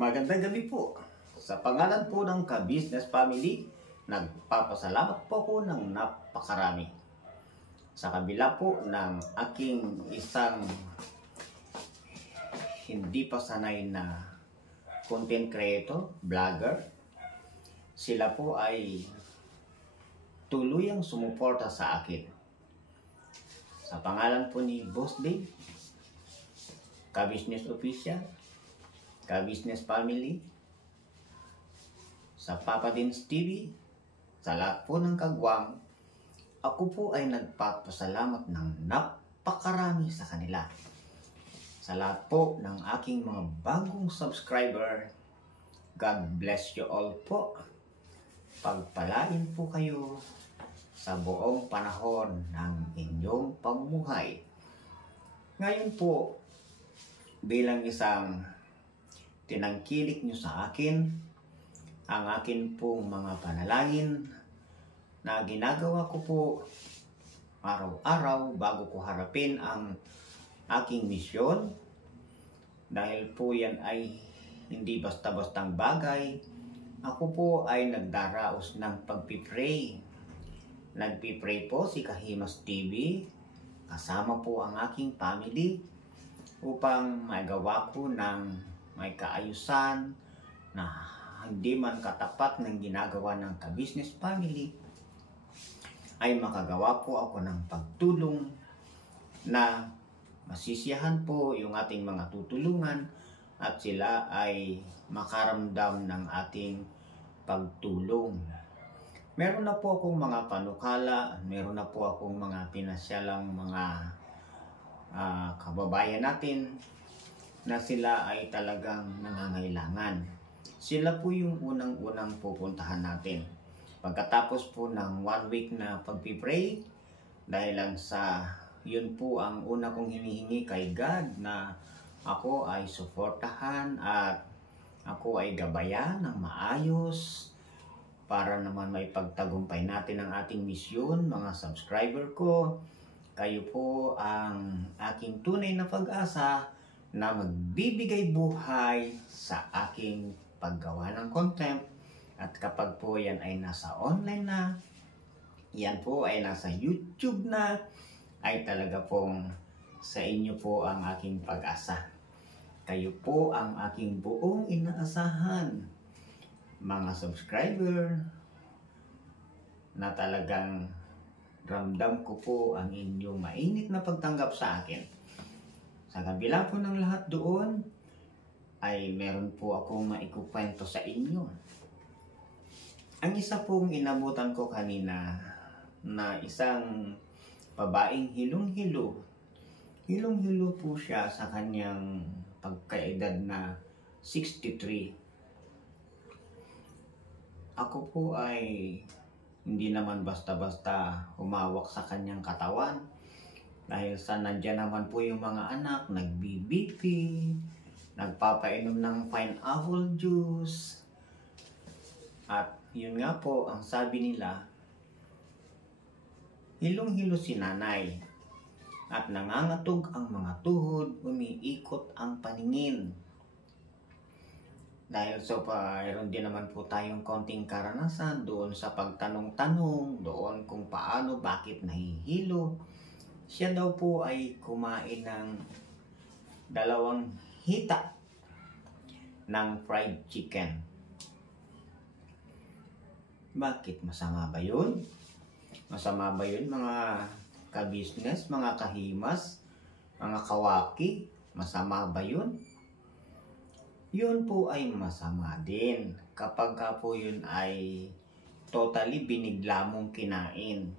Magandang gabi po. Sa pangalan po ng Ka-Business Family, nagpapasalamat po ako ng napakarami. Sa kabila po ng aking isang hindi pa sanay na content creator, vlogger, sila po ay tuluyang sumuporta sa akin. Sa pangalan po ni Boss Dave, Ka-Business Official, Ka-Business Family, sa Papa Dins TV, sa lahat po ng kagwang, ako po ay nagpapasalamat ng napakarami sa kanila. Sa lahat po ng aking mga bagong subscriber, God bless you all po. Pagpalain po kayo sa buong panahon ng inyong pamumuhay. Ngayon po, bilang isang tinangkilik nyo sa akin, ang akin pong mga panalangin na ginagawa ko po araw-araw bago ko harapin ang aking misyon. Dahil po yan ay hindi basta-bastang bagay, ako po ay nagdaraos ng pagpipray. Nagpipray po si Kahimas TV, kasama po ang aking family, upang magawa ko ng may kaayusan na hindi man katapat ng ginagawa ng Ka-Business Family, ay makagawa po ako ng pagtulong na masisiyahan po yung ating mga tutulungan at sila ay makaramdam ng ating pagtulong. Meron na po akong mga panukala, meron na po akong mga pinasyalang mga kababayan natin na sila ay talagang nangangailangan. Sila po yung unang-unang pupuntahan natin. Pagkatapos po ng 1 week na pagpipray, dahil lang sa yun po ang una kong hinihingi kay God na ako ay suportahan at ako ay gabayan ng maayos para naman may pagtagumpay natin ang ating misyon. Mga subscriber ko, kayo po ang aking tunay na pag-asa na magbibigay buhay sa aking paggawa ng content. At kapag po yan ay nasa online na, yan po ay nasa YouTube na, ay talaga pong sa inyo po ang aking pag-asa. Kayo po ang aking buong inaasahan, mga subscriber, na talagang ramdam ko po ang inyong mainit na pagtanggap sa akin. Sa kabila po ng lahat doon, ay meron po akong maikukwento sa inyo. Ang isa pong inabutan ko kanina na isang babaeng hilong-hilo. Hilong-hilo po siya sa kanyang pagkaedad na 63. Ako po ay hindi naman basta-basta humawak sa kanyang katawan. Dahil sa nandyan naman po yung mga anak, nagbi-BP, nagpapainom ng pineapple juice. At yun nga po, ang sabi nila, hilong-hilo si nanay. At nangangatog ang mga tuhod, umiikot ang paningin. Dahil so mayroon din naman po tayong konting karanasan doon sa pagtanong-tanong, doon kung paano, bakit nahihilo. Siya daw po ay kumain ng 2 hita ng fried chicken. Bakit? Masama ba yun? Masama ba yun, mga ka-business, mga kahimas, mga kawaki? Masama ba yun? Yun po ay masama din kapag po yun ay totally binigla mong kinain.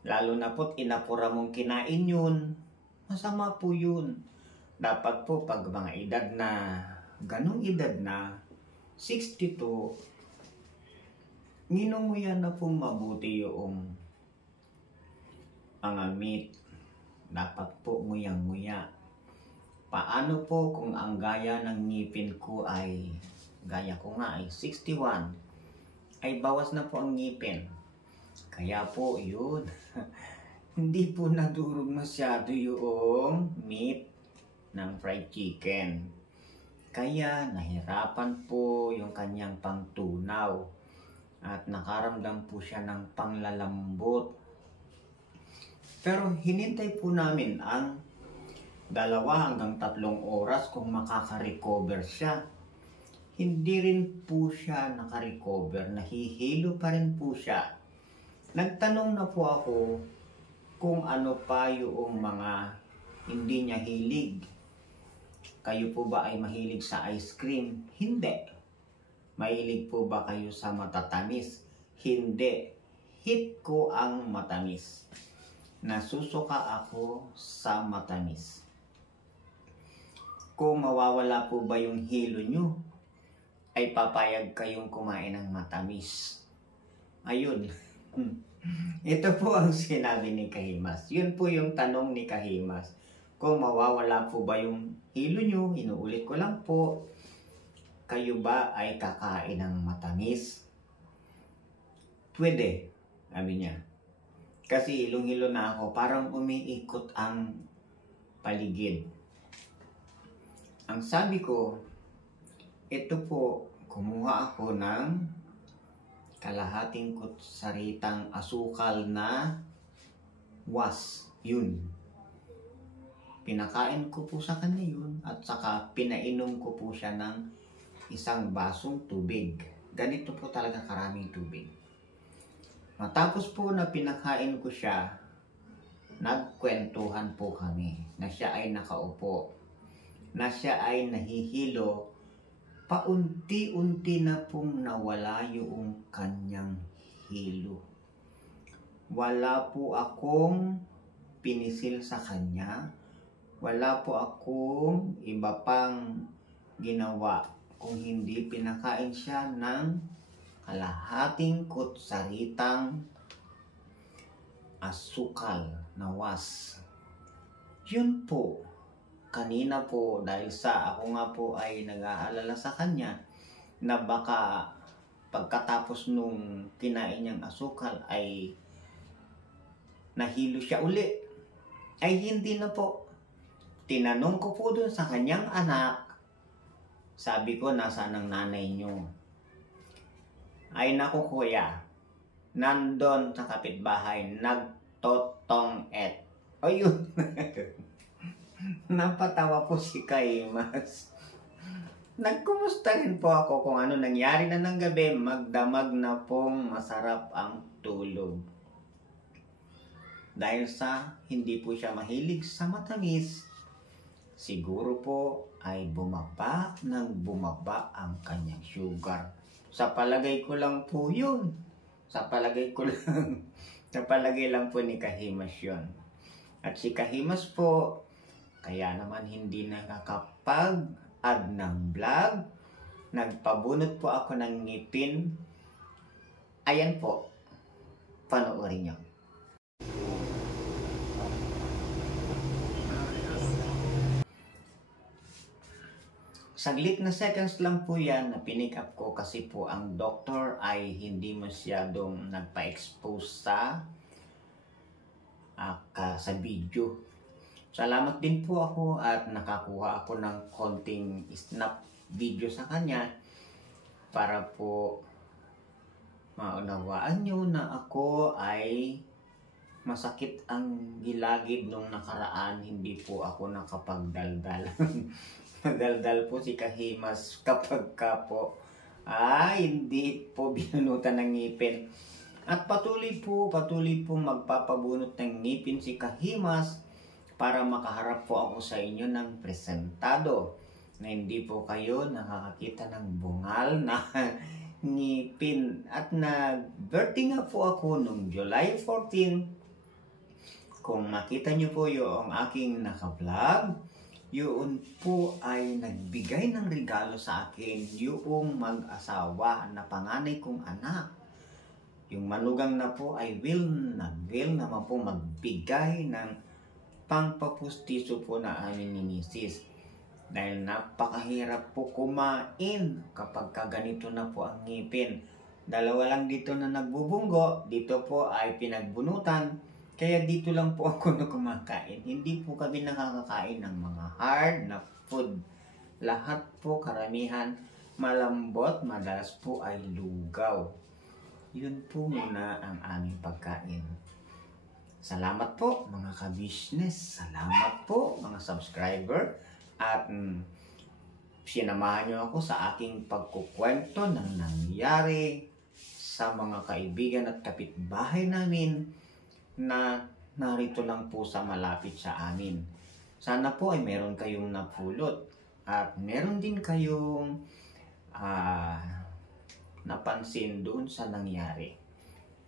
Lalo na po't inapura mong kinain yun, masama po yun. Dapat po pag mga edad na, ganong edad na, 62, nginunguyan na pong mabuti yung mga meat. Dapat po nguyang-nguya. Paano po kung ang gaya ng ngipin ko ay, gaya ko nga ay 61, ay bawas na po ang ngipin. Kaya po yun, hindi po nadurog masyado yung meat ng fried chicken. Kaya nahirapan po yung kanyang pangtunaw at nakaramdam po siya ng panglalambot. Pero hinintay po namin ang 2 hanggang 3 oras kung makaka-recover siya. Hindi rin po siya naka-recover, nahihilo pa rin po siya. Nagtanong na po ako kung ano pa yung mga hindi niya hilig. Kayo po ba ay mahilig sa ice cream? Hindi. Mahilig po ba kayo sa matatamis? Hindi. Hit ko ang matamis. Nasusuka ako sa matamis. Kung mawawala po ba yung hilo nyo, ay papayag kayong kumain ng matamis. Ayun. Ito po ang sinabi ni Kahimas. Yun po yung tanong ni Kahimas. Kung mawawala po ba yung hilo nyo, inuulit ko lang po, kayo ba ay kakain ng matamis? Pwede, sabi niya. Kasi hilong-hilo na ako, parang umiikot ang paligid. Ang sabi ko, ito po, kumuha ako ng kalahating kutsaritang asukal na was. Yun. Pinakain ko po sa kanya yun at saka pinainom ko po siya ng 1 basong tubig. Ganito po talaga karaming tubig. Matapos po na pinakain ko siya, nagkwentuhan po kami na siya ay nakaupo, na siya ay nahihilo. Paunti-unti na pong nawala yung kanyang hilo. Wala po akong pinisil sa kanya. Wala po akong iba pang ginawa kung hindi pinakain siya ng kalahating kutsaritang asukal na was. Yun po. Kanina po, dahil sa ako nga po ay nag-aalala sa kanya na baka pagkatapos nung kinain niyang asukal ay nahilo siya uli. Ay hindi na po. Tinanong ko po dun sa kanyang anak, sabi ko, nasaan ang nanay niyo? Ay naku kuya, nandun sa kapitbahay, nagtotong-et. O yun. Napatawa po si Kahimas. Nagkumusta rin po ako kung ano nangyari na ng gabi, magdamag na pong masarap ang tulog. Dahil sa hindi po siya mahilig sa matamis, siguro po ay bumaba ang kanyang sugar. Sa palagay ko lang po yun. Sa palagay lang po ni Kahimas yun. At si Kahimas po, kaya naman hindi nakakapag-add ng vlog. Nagpabunot po ako ng ngipin. Ayan po. Panoorin niyo. Saglit na seconds lang po yan na pinick up ko kasi po ang doktor ay hindi masyadong nagpa-expose sa video. Salamat din po ako at nakakuha ako ng konting snap video sa kanya para po maunawaan nyo na ako ay masakit ang gilagid nung nakaraan, hindi po ako nakapagdaldal. Nagdaldal po si Kahimas kapag ka po hindi po binunutan ng ngipin. At patuloy po magpapabunot ng ngipin si Kahimas para makaharap po ako sa inyo ng presentado na hindi po kayo nakakakita ng bungal na ngipin. At nag-birthday nga po ako noong July 14. Kung makita nyo po yung aking naka-vlog, yun po ay nagbigay ng regalo sa akin yung mag-asawa na panganay kong anak. Yung manugang na po ay will naman po magbigay ng pangpapustiso po na amin ni Mrs. Dahil napakahirap po kumain kapag ganito na po ang ngipin. 2 lang dito na nagbubunggo, dito po ay pinagbunutan. Kaya dito lang po ako na kumakain. Hindi po kami nakakakain ng mga hard na food. lahat po karamihan malambot, madalas po ay lugaw. Yun po muna ang aming pagkain. Salamat po mga ka-business. Salamat po mga subscriber. At sinamahan nyo ako sa aking pagkukwento ng nangyari sa mga kaibigan at kapitbahay namin na narito lang po sa malapit sa amin. Sana po ay meron kayong napulot at meron din kayong napansin doon sa nangyari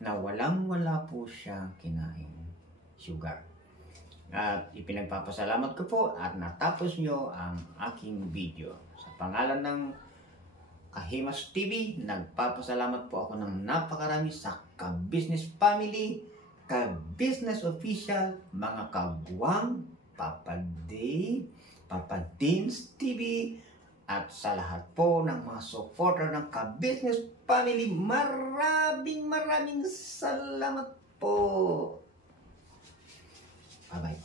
na walang-wala po siyang kinain sugar. At ipinagpapasalamat ko po at natapos nyo ang aking video. Sa pangalan ng Kahimas TV, nagpapasalamat po ako ng napakarami sa ka-business family, ka-business official, mga kagwang, Papa Day, Papa Deans TV, at sa lahat po ng mga supporter ng ka-business family, maraming salamat po. Bye-bye.